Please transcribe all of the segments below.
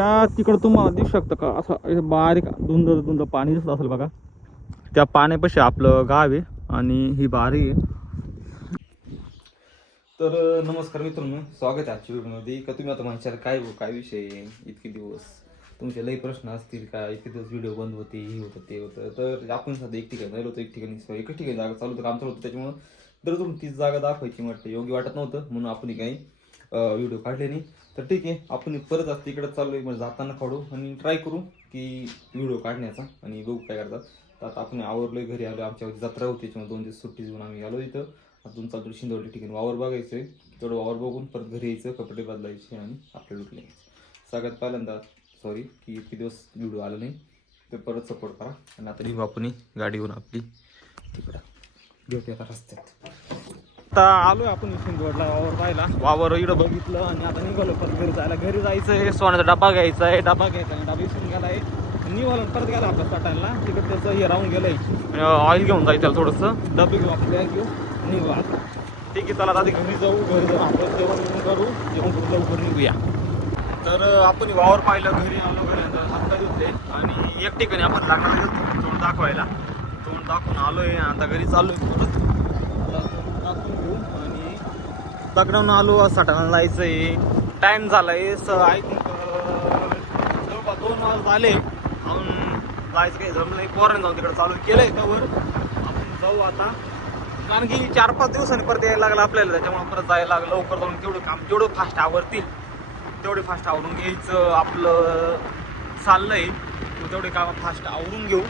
त्या तिकडं तुम्हाला दिसू शकतं का? असं बारीक धुंद धुंद पाणी दिसत असेल बघा. त्या पाण्यापाशी आपलं गाव आहे आणि ही बारी आहे. तर नमस्कार मित्रांनो. स्वागत आहे आजच्या व्हिडिओमध्ये. का तुम्ही आता म्हणशाल काय हो? काय विषय इतके दिवस तुमचे लई प्रश्न असतील का? इतके दिवस व्हिडिओ बंद होते हे होतं ते होतं. तर आपण सध्या एक ठिकाणी राहिलो होतो एक ठिकाणी sorry, एकच ठिकाणी जागा चालू होतं काम चालू होतं त्याच्यामुळं दर तुम्ही तीच जागा दाखवायची म्हटलं. योग्य वाटत नव्हतं म्हणून आपण काही व्हिडिओ काढले नाही. तर ठीक आहे आपण परत आज तिकडं चालू आहे म्हणजे जाताना काढू आणि ट्राय करू की व्हिडिओ काढण्याचा. आणि बघू काय करतात. तर आता आपण आवरलोय घरी आलो आमच्या जत्रा होती त्याच्यामुळे दोन दिवस सुट्टी घेऊन आम्ही आलो इथं. अजून चालू शिंदवडी ठिकाणी वावर बघायचं आहे तेवढं वावर बघून परत घरी यायचं कपडे बदलायचे आणि आपले लुटले सगळ्यात पहिल्यांदा सॉरी की इतके दिवस व्हिडिओ आला नाही. ते परत सपोर्ट करा. आणि आता निघू आपण गाडीवरून आपली तिकडं. भेटूया आता रस्त्यात. आता आलोय आपण शिंदवडला वावर पाहिला वावर इकडं बघितलं आणि आता निघालो परत घरी जायला. घरी जायचं आहे सोन्याचा डबा घ्यायचा आहे डबा घ्यायचा आहे डबा इसून गेला आहे निघालो परत गेला आपल्या साठायला तिकडे त्याचं हे राहून गेलंय. ऑइल घेऊन जायचं त्याला थोडंसं. डबे घेऊ आपल्या बॅग घेऊ. निघू आता ठीक आहे चला आधी घरी जाऊ घरी जाऊ आपण जेवण करू. जेवण करून लवकर निघूया. तर आपण वावर पाहिलं घरी आलो घरी हात धुतले. आणि एक ठिकाणी आपण लागणार तोंड दाखवायला. तोंड दाखवून आलोय आता घरी चाललोय परत आता तोंड दाखवून घेऊ आणि दगडावून आलो सटाणा जायचंय. टाइम झालाय स आय थिंक जवळपास दोन वाज झाले आपण जायचं काही जमलं नाही. पोरण जाऊन तिकडे चालू केलंय त्यावर आपण जाऊ आता. कारण की चार पाच दिवसांनी परत यायला लागलं आपल्याला. त्याच्यामुळे परत जायला लागलं. लवकर जाऊन तेवढं काम जेवढं फास्ट आवरतील तेवढे फास्ट आवरून घ्यायचं आपलं चाललंय. तेवढे काम फास्ट आवरून घेऊ.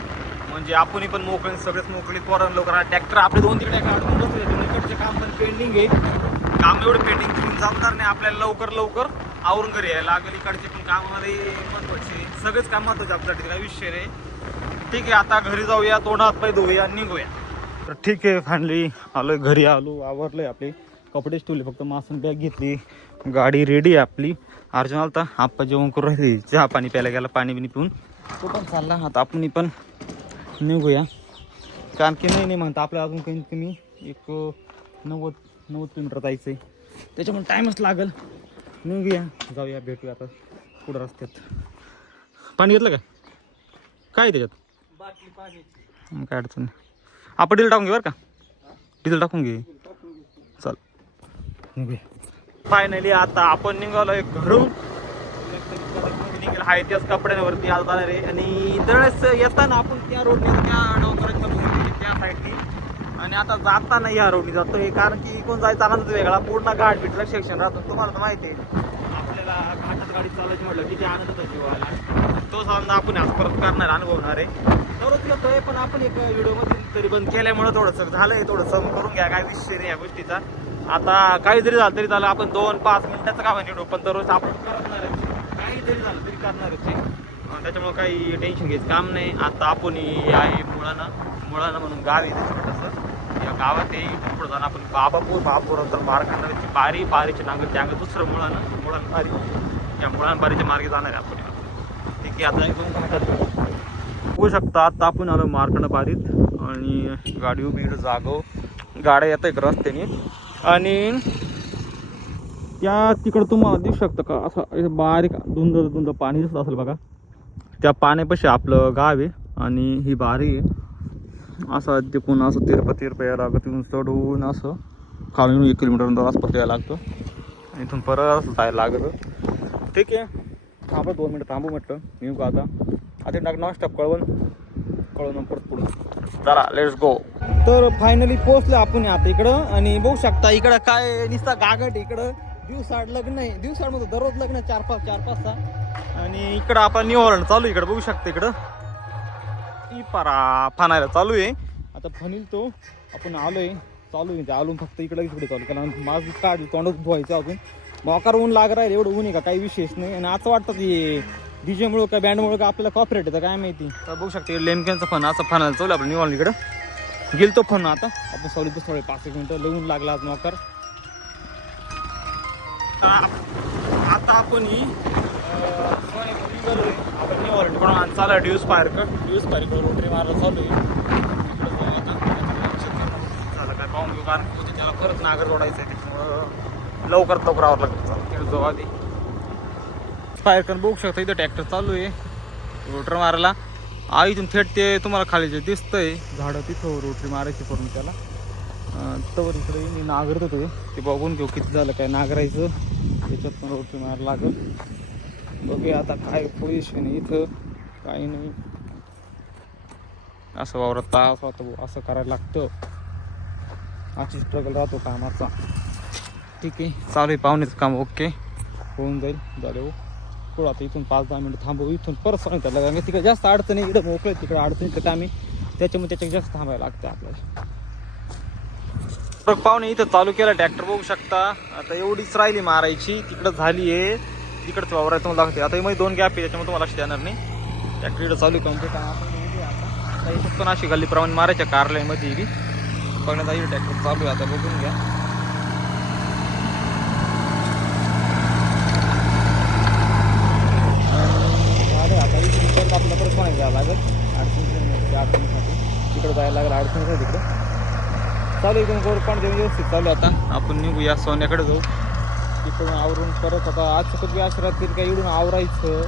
म्हणजे आपणही पण मोकळी सगळेच मोकळी. पोरण लवकर ट्रॅक्टर आपले दोन तिकडे अडकून बसले. त्यामुळे इकडचे काम पण पेंडिंग आहे. काम एवढं पेंडिंग करून जमणार नाही. आपल्याला लवकर लवकर आवरून घरी यायला लागेल. इकडचे पण कामामध्ये महत्त्वाचे. सगळेच काम महत्त्वाचे आपल्यासाठी. काही विषय नाही. ठीक आहे आता घरी जाऊया. तोंड हात पाय धुऊया निघूया. तर ठीक आहे फायनली आलो घरी आलो. आवरलंय आपले कपडेच ठेवले फक्त मासून बॅग घेतली. गाडी रेडी आहे आपली. अर्जुन आलता आप्पा जेवण करून राहिले. चहा पाणी प्यायला गेला. पाणी बिणी पिऊन. तो पण चालला. आता आपण पण निघूया. कारण की नाही नाही म्हणता. आपल्याला अजून कमीत कमी एक नव्वद नव्वद किलोमीटर जायचं आहे त्याच्यामुळे टाईमच लागेल. निघूया. जाऊया भेटूया आता पुढं रस्त्यात. पाणी घेतलं का काय आहे त्याच्यात? काय अडचण नाही. आपण डिझेल टाकून घे बरं का? डिझेल टाकून घे चल. निघूया. फायनली आता आपण निघालोय घरून. निघेल हाय त्याच कपड्यांवरती आज जाणार आहे. आणि दरवेळेस येताना आपण त्या रोडने त्या डोंगराच्या त्या साईडनी आणि आता जाताना या रोडनी जातोय कारण की कोण जायचा आनंद वेगळा. पूर्ण घाट बिटला सेक्शन राहतो. तुम्हाला तर माहिती आहे. आपल्याला घाटात गाडी चालायची म्हटलं किती आनंद जीवाला. तोच आनंद आपण आज परत करणार अनुभवणार आहे. तरच येतोय पण आपण एक व्हिडिओमध्ये तरी बंद केल्यामुळे थोडंसं झालंय थोडंसं करून घ्या काय विषय नाही या गोष्टीचा. आता काही जरी झालं तरी झालं आपण दोन पाच मिनिटाचं काम व्हिडिओ पण दररोज आपण करणार आहे काही जरी झालं तरी करणारच आहे. त्याच्यामुळे काही टेन्शन घ्यायचं काम नाही. आता आपण ही आहे मुळाना. मुळानं म्हणून गाव येते छोटंसं. या गावात येईल इथून जाणं आपण बाबापूर बाबापूर नंतर बार बारी बारीचे नांगर त्या दुसरं मुळानं मुळान बारी या मुळान बारीच्या मार्गे जाणार आहे आपण. ठीक आहे आता एकदम घाटात होऊ शकता आता आपण आलो मार्कंड बारीत आणि गाडी बीड जागो. गाड्या येत एक रस्त्याने. आणि त्या तिकडं तुम्हाला दिसू शकतं का? असं बारीक धुंद धुंद पाणी दिसत असेल बघा. त्या पाण्यापाशी आपलं गाव आहे आणि ही बारी आहे. असं तिकून असं तिरपा तिरपा यायला लागतं तिथून चढवून असं खालून एक किलोमीटर नंतर आसपास यायला लागतं. आणि इथून परत असं जायला लागतं. ठीक आहे. थांबा दोन मिनटं थांबू म्हटलं. येऊ का आता आता टाक नॉन स्टॉप कळवण कळवण परत पुढं. चला लेट्स गो तर फायनली पोहोचलो आपण आता इकडं. आणि बघू शकता इकडं काय निसता गागट इकडं. दिवसाड लग्न आहे. दिवसाडमध्ये दररोज लग्न चार पाच चार पाच सहा. आणि इकडं आपण न्यू हॉलंड चालू इकडं बघू शकता इकडं. ती परा फानायला चालू आहे. आता फनील तो आपण आलोय. चालू आहे. आलो फक्त इकडे इकडे चालू केला माझ काढ तोंड धुवायचं अजून. मोकार ऊन लाग राहील एवढं ऊन आहे का? काही विशेष नाही. आणि असं वाटतं की डीजे मुळे का बँड मुळे का आपल्याला कॉपरेट येतं काय माहिती. तर बघू शकते लेमक्यांचा फन असं फनायला चालू आपण निवाल इकडं. गेल तो फन आता. आपण सवली तर थोडे पाच एक मिनटं. लिहून लागला आज मॉकर. आता आपण ही चालू आहे deuce park deuce park rotary मारायला चालू आहे. झालं काय पाहून घेऊ कारण. त्याला परत नागर जोडायचं आहे त्याच्यामुळं लवकरात लवकर आवरलं लागतं चला, तिकडे जाऊ आधी. फायर करून बघू शकता इथं ट्रॅक्टर चालू आहे. रोटर मारायला. आ इथून थेट ते तुम्हाला खाली जे दिसतंय झाडं तिथं रोटरी मारायची करून त्याला. अं, तवर इकडे मी नागरत होते ते बघून घेऊ किती झालं काय नागरायचं. त्याच्यात पण रोटरी मारायला लागल. बघूया आता काय पोझिशन इथं. काही नाही. असं वावरात तास होतं असं करायला लागतं. अशी स्ट्रगल राहतो कामाचा. ठीक आहे. चालू आहे पाहुण्याचं काम ओके. होऊन जाईल झाले हो. पुढं आता इथून पाच दहा मिनिटं थांबू इथून परत सांगितलं त्याला कारण की तिकडे जास्त अडचणी इकडं मोकळे तिकडे अडचणी काम. आहे त्याच्यामुळे त्याच्यात जास्त थांबायला लागतं आपल्याला. बघ पाहुणे इथं चालू केला ट्रॅक्टर बघू शकता. आता एवढीच राहिली मारायची तिकडं झाली आहे. तिकडचं वावरायचं तुम्हाला लागते आता मध्ये दोन गॅप आहे त्याच्यामुळे तुम्हाला लक्ष देणार नाही. ट्रॅक्टर इकडं चालू कंप्लीट आपण बघूया आता. आता इथं पण अशी गल्लीप्रमाणे मारायच्या कारल्यामध्ये बी बघण्यात आली ट्रॅक्टर चालू आहे आता बघून घ्या. झालं आता इकडे परत आपल्याला परत कोणाला जावं लागेल? अडचणी अडचणीसाठी. तिकडं जायला लागेल अडचणीच आहे तिकडं. चालू एकदम गोड पण देऊन व्यवस्थित चालू आहे आता. आपण निघूया सोन्याकडे जाऊ. तिकडून आवरून परत आता आज कुठे अशी रात्री काही इकडून आवरायचं.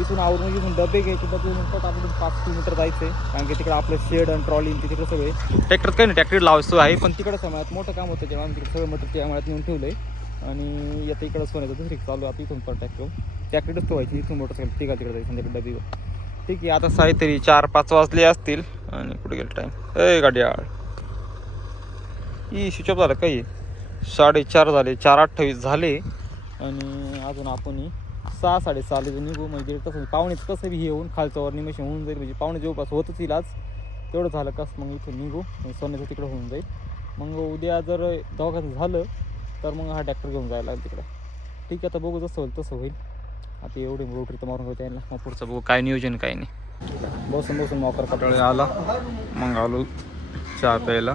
इथून आवरून इथून डबे घ्यायचे डबे परत आपण पाच किलोमीटर जायचं. आहे कारण की तिकडे आपलं शेड आणि ट्रॉली तिकडे सगळे. ट्रॅक्टर काही नाही ट्रॅक्टर लावायचं आहे. पण तिकडे समयात मोठं काम होतं जेव्हा तिकडे सगळं मटेरियल त्या मळ्यात नेऊन ठेवलं. आहे आणि आता इकडं सोन्याचं दुसरी चालू आता इथून परत ट्रॅक्टर ट्रॅक्टरच ठेवायची इथून मोटरसायकल तिघा तिकडे जायचं संध्याकडे डबीवर. ठीक आहे आता साडेतरी चार पाच वाजले असतील. आणि कुठे गेलं टाईम ए गाड्याळ ई स्विच ऑफ झालं काही साडेचार झाले चार अठ्ठावीस झाले. आणि अजून आपण सहा साडेसहाला जर निघू. म्हणजे तसं पाहुणेच कसं बी हे होऊन खालचं वर होऊन जाईल. म्हणजे पाहुणे जवळपास होतच येईल आज. तेवढं झालं कसं मग इथून निघू. मग सोन्याचं तिकडं होऊन जाईल. मग उद्या जर दवाखान्यात झालं तर मग हा ट्रॅक्टर घेऊन जायला लागेल तिकडं. ठीक आहे आता बघू जसं होईल तसं होईल. आता एवढी रोटरी तर मारून होते मग पुढचं बघू. काय नियोजन काय नाही. बसून बसून मोकर कटाळे आला. मग आलो चहा प्यायला.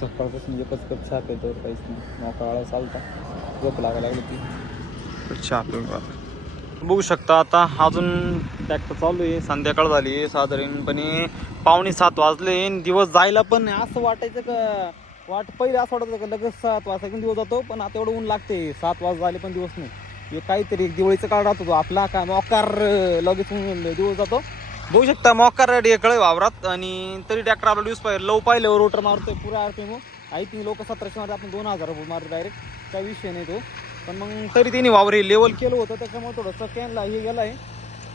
सकाळपासून एकच कप चहा प्यायतो काहीच नाही. मोकळा चालता. झोप लागायला लागली ती. बघू. शकता आता अजून ट्रॅक्टर चालू आहे. संध्याकाळ झाली आहे साधारणपणे पावणे सात वाजले दिवस जायला पण नाही. असं वाटायचं का? वाट पहिले असं वाटत का लगेच सात वाजता पण दिवस जातो पण आता एवढं ऊन लागते. सात वाज झाले पण दिवस नाही. हे काहीतरी एक दिवाळीचा काळ राहतो तो आपला काय मोकार लगेच दिवस जातो. बघू शकता मोकार कळे वावरात. आणि तरी ट्रॅक्टर आपला दिवस पाहिजे. लव पाहिल्यावर रोटर मारतोय पुरा आर पी आय थिंक लोक सतराशे मारते आपण दोन हजार मारतो डायरेक्ट काही विषय नाही तो. पण मग तरी त्यांनी वावरे लेवल केलं होतं त्याच्यामुळे थोडंसं कॅनला हे गेलाय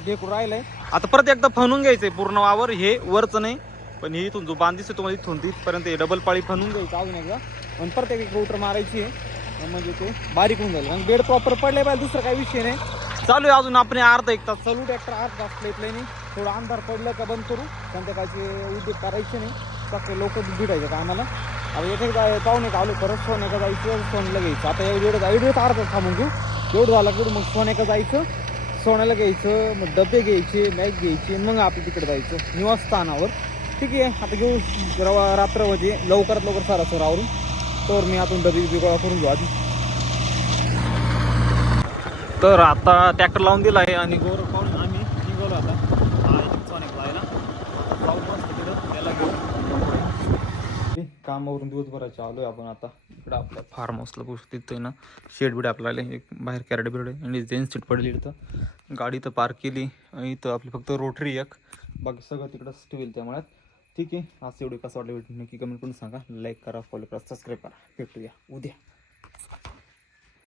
ढेकून आहे आता परत एकदा फनून घ्यायचंय पूर्ण वावर हे वरचं नाही पण हे इथून जो बांध दिसतो तुम्हाला इथून तिथपर्यंत हे डबल पाळी फनून घ्यायचं अजून एकदा. पण परत एक रोटर मारायची आहे. म्हणजे ते बारीक होऊन जाईल. आणि बेड प्रॉपर पडले पाहिजे दुसरा काही विषय नाही. चालू आहे अजून आपण अर्धा एक तास. चालू ट्रॅक्टर अर्धा तास घेतलं नाही थोडं अंधार पडलं का बंद करू. संध्याकाळचे उद्योग करायचे नाही. सकाळी लोक भिडायचे का आम्हाला आता येथे एकदा पाहुणे का आलो परत सोन्याका जायचं सोन्याला घ्यायचं आता एवढं एवढं एवढं अर्धा थांबून घेऊ. एवढं झालं की मग सोन्याका जायचं सोन्याला घ्यायचं मग डबे घ्यायचे मॅच घ्यायचे मग आपण तिकडे जायचं निवासस्थानावर. ठीक आहे आता घेऊ रवा रात्र म्हणजे लवकरात लवकर सारा सर आवरून. तर मी आतून डबे गोळा करून घेऊ आधी. तर आता ट्रॅक्टर लावून दिला आहे आणि गोर पाहून आम्ही निघालो आता सोन्याक जायला जाऊ मस्त तिथं त्याला घेऊ कामावरून दिवसभराचे आहे आपण आता. इकडं आपल्या फार्म हाऊसला बघू शकतो तिथं आहे ना शेड बिड आपल्याला एक बाहेर कॅरेट बिरड आहे आणि जेंट्स सीट पडली इथं. गाडी तर पार्क केली आणि इथं आपली फक्त रोटरी एक. बाकी सगळं तिकडंच ठेवेल त्यामुळे. ठीक आहे आज एवढी कसं वाटलं व्हिडिओ नक्की कमेंट करून सांगा. लाईक करा फॉलो करा सबस्क्राईब करा. भेटूया. उद्या.